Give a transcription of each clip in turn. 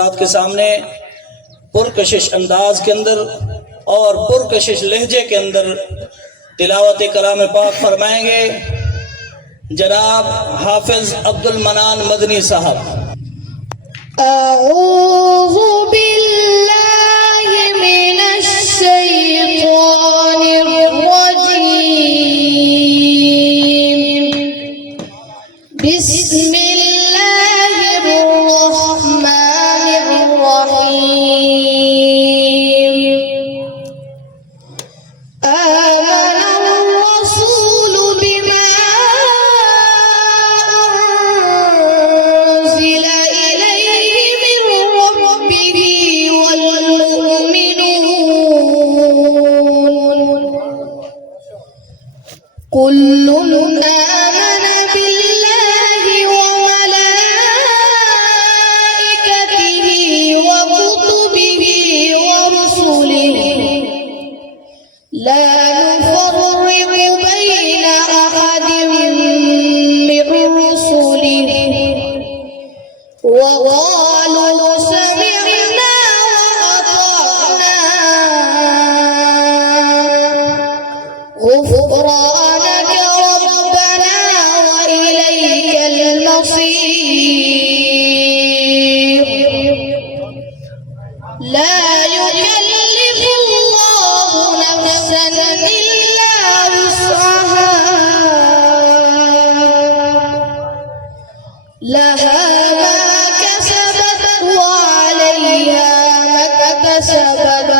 हजरात के सामने पुरकशिश अंदाज के अंदर और पुरकशिश लहजे के अंदर तिलावत कलाम पाक फरमाएंगे जनाब हाफिज अब्दुल मनान मदनी साहब। अऊज़ु बिल्लाहि मिनश शैतानिर रजीम। बिस्मिल्लाहिर रहमानिर रहीम। आमनर रसूलु बिमा उन्ज़िला इलैहि मिर रब्बिहि वल मुअ्मिनून कुल्लुन आमना बिल्लाहि व मलाइकतिहि व कुतुबिहि व रुसुलिहि ला नुफर्रिqu बैना अहदिम मिर रुसुलिहि व क़ालू समिअना व अताअना غفرانك ربنا وإليك المصير لا يكلف الله نفسا إلا وسعها لها ما كسبت وعليها ما اكتسبت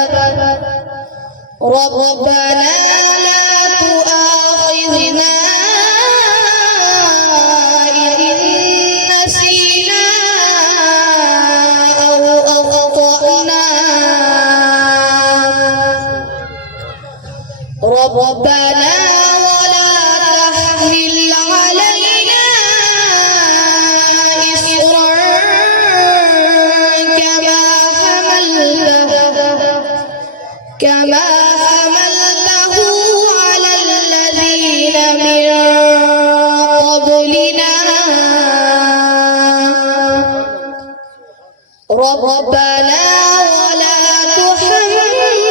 ربنا لا تؤاخذنا إن نسينا أو أخطأنا ربنا ولا تحمل علينا إصرا كما حملته على الذين من قبلنا ربنا ولا تحملنا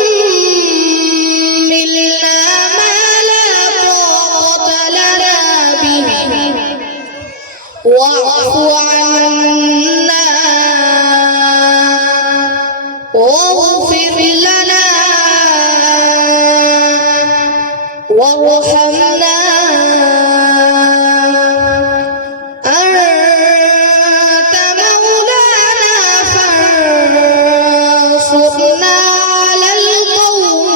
ما لا طاقة لنا به واعف عنا واغفر لنا وارحمنا أنت مولانا فانصرنا على القوم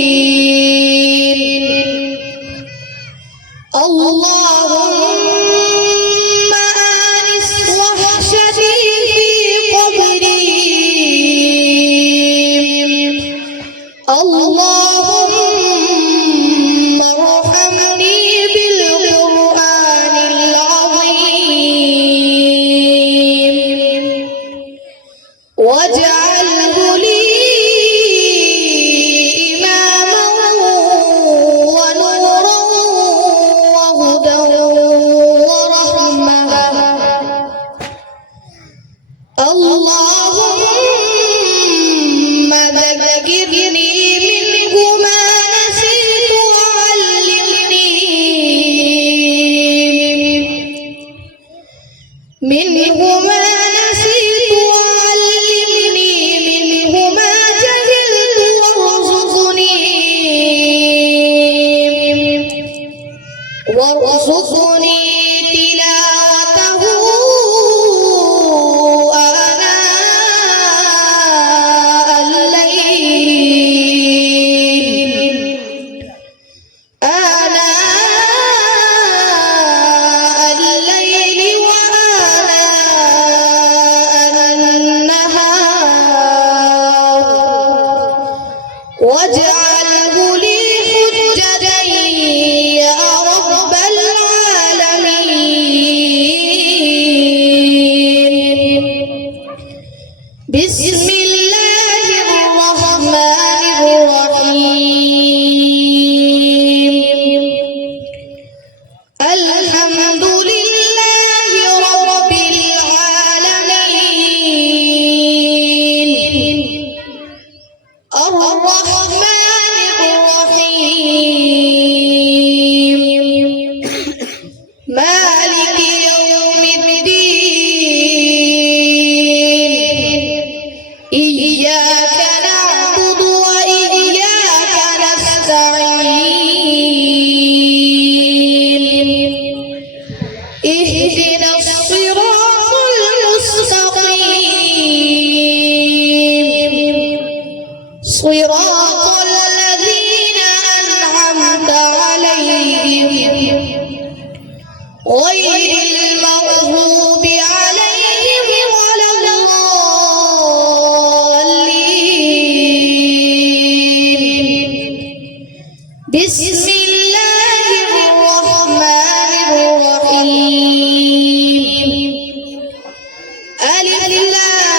الكافرين اللهم آنس وحشتي في قبري اللهم ارحمني بالقرآن العظيم واجعله لي إماما ونورا وهدى ورحمة اللهم ذكرني منه ما نسيت وعلمني منه ما نسيت وعلمني منه ما جهلت وارزقني تلاوته آناء صراط الذين أنعمت عليهم غير المغضوب عليهم ولا الضالين. بسم الله الرحمن الرحيم. ألف لام